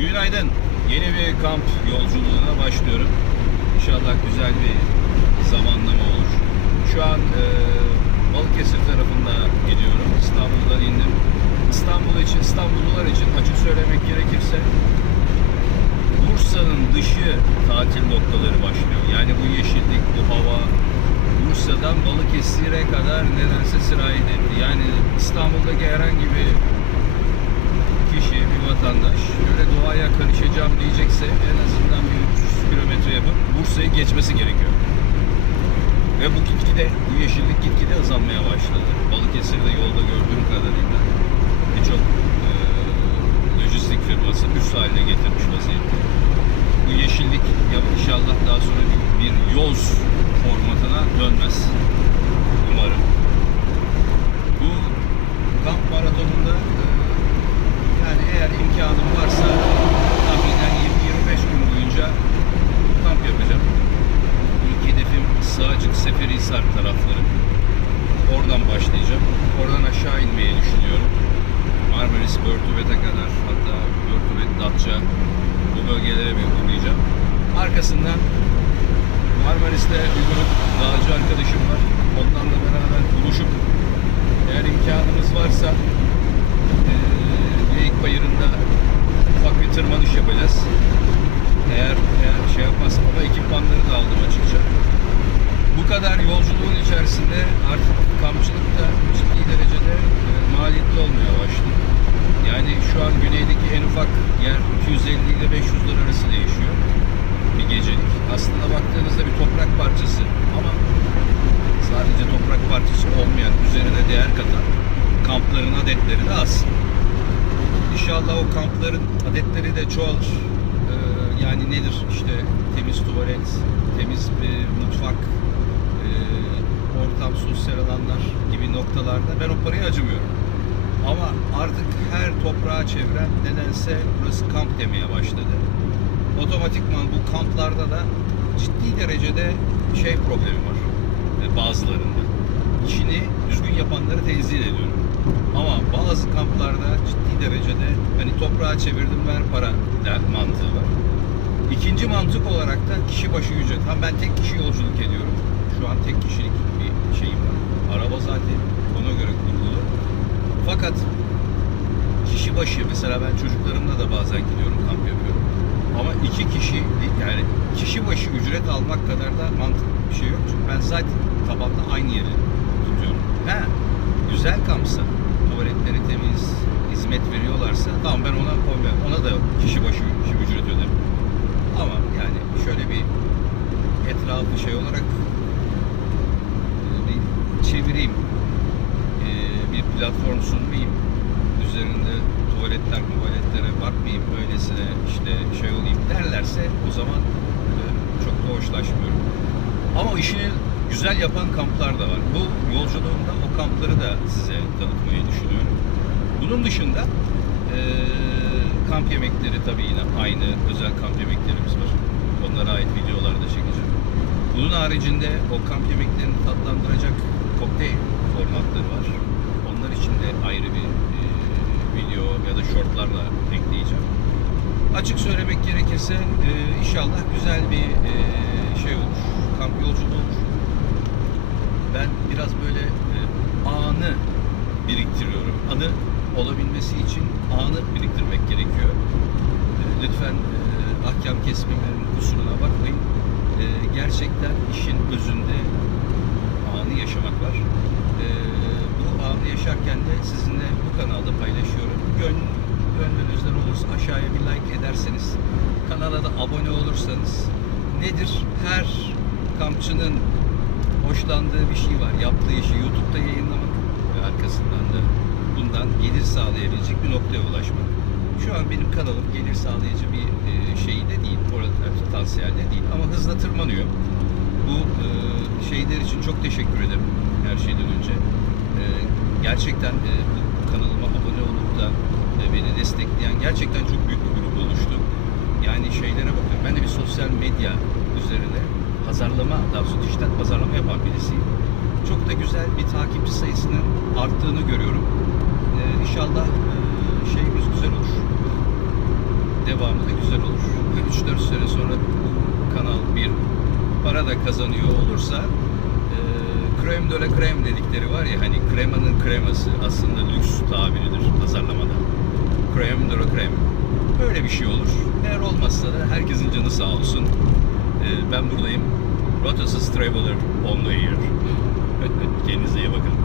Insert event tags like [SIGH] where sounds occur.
Günaydın. Yeni bir kamp yolculuğuna başlıyorum. İnşallah güzel bir zamanlama olur. Şu an e, Balıkesir tarafında gidiyorum. İstanbul'dan indim. İstanbul için, İstanbullular için açık söylemek gerekirse Bursa'nın dışı tatil noktaları başlıyor. Yani bu yeşillik, bu hava Bursa'dan Balıkesir'e kadar nedense sirayet etti. Yani İstanbul'daki herhangi bir kişi, bir vatandaş böyle doğaya karışacağım diyecekse en azından bir 300 kilometre yapıp Bursa'yı geçmesi gerekiyor. Ve bu gitgide, bu yeşillik gitgide azalmaya başladı. Balıkesir'de yolda gördüğüm kadarıyla birçok e, lojistik firması üst haline getirmiş vaziyette. Bu yeşillik inşallah daha sonra bir, bir yoz formatına dönmez. Marmaris, Börtübet'e kadar hatta Börtübet, Datça bu bölgelere bir uğrayacağım. Arkasından Marmaris'te bir grup dağcı arkadaşım var. Onlarla beraber buluşup eğer imkanımız varsa eee Geyik Bayırı'nda ufak bir tırmanış yapacağız. Eğer, eğer şey yapmazsam ama ekipmanları da aldım açıkça. Bu kadar yolculuğun içerisinde artık kampçılık da ciddi derecede e, maliyetli üzerine değer katan kampların adetleri de az. İnşallah o kampların adetleri de çoğalır. Ee, yani nedir işte temiz tuvalet, temiz bir mutfak, e, ortam, sosyal alanlar gibi noktalarda ben o parayı acımıyorum. Ama artık her toprağa çeviren nedense burası kamp demeye başladı. Otomatikman bu kamplarda da ciddi derecede şey problemi var e, bazılarında. İşini düzgün yapanları tenzih ediyorum. Ama bazı kamplarda ciddi derecede hani toprağa çevirdim ver para der mantığı var. İkinci mantık olarak da kişi başı ücret. Ha ben tek kişi yolculuk ediyorum. Şu an tek kişilik bir şeyim var. Araba zaten ona göre kurulu. Fakat kişi başı mesela ben çocuklarımla da bazen gidiyorum kamp yapıyorum. Ama iki kişi yani kişi başı ücret almak kadar da mantıklı bir şey yok. Çünkü ben zaten tabanda aynı. He, güzel kampsa, tuvaletleri temiz, hizmet veriyorlarsa tamam ben ona ona da kişi başı ücret öderim. Ama yani şöyle bir etrafı şey olarak e, bir çevireyim. E, bir platform sunmayayım. Üzerinde tuvaletler muvaletlere bakmayayım öylesine işte şey olayım derlerse o zaman e, çok da hoşlaşmıyorum. Ama işini güzel yapan kamplar da var. Bu yolculuğumda o kampları da size tanıtmayı düşünüyorum. Bunun dışında e, kamp yemekleri tabii yine aynı özel kamp yemeklerimiz var. Onlara ait videolar da çekeceğim. Bunun haricinde o kamp yemeklerini tatlandıracak kokteyl formatları var. Onlar için de ayrı bir e, video ya da shortlarla ekleyeceğim. Açık söylemek gerekirse e, inşallah güzel bir e, şey olur. Kamp yolculuğu olur. Ben biraz böyle e, anı biriktiriyorum. Anı olabilmesi için anı biriktirmek gerekiyor. E, lütfen e, ahkam kesmemin kusuruna bakmayın. E, gerçekten işin özünde anı yaşamak var. Bu anı yaşarken de sizinle bu kanalda paylaşıyorum. Gön, gönlünüzden olursa aşağıya bir like ederseniz, kanala da abone olursanız nedir? Her kampçının hoşlandığı bir şey var. Yaptığı işi YouTube'da yayınlamak ve arkasından da bundan gelir sağlayabilecek bir noktaya ulaşmak. Şu an benim kanalım gelir sağlayıcı bir e, şeyi de değil, potansiyelde değil ama hızla tırmanıyor. Bu e, şeyler için çok teşekkür ederim her şeyden önce. E, gerçekten bu kanalıma abone olup da beni destekleyen gerçekten çok büyük bir grup oluştu. Yani şeylere bakın. Ben de bir sosyal medya üzerine pazarlama, daha doğrusu dijital pazarlama yapan birisiyim. Çok da güzel bir takipçi sayısının arttığını görüyorum. Ee, inşallah e, şeyimiz güzel olur. devamı da güzel olur. Ve 3-4 sene sonra bu kanal bir para da kazanıyor olursa e, krem de la krem dedikleri var ya hani kremanın kreması aslında lüks tabiridir pazarlamada. Krem de la krem. Böyle bir şey olur. Eğer olmazsa da herkesin canı sağ olsun. E, ben buradayım. Rotasız Traveler on the air. [LAUGHS] Kendinize iyi bakın.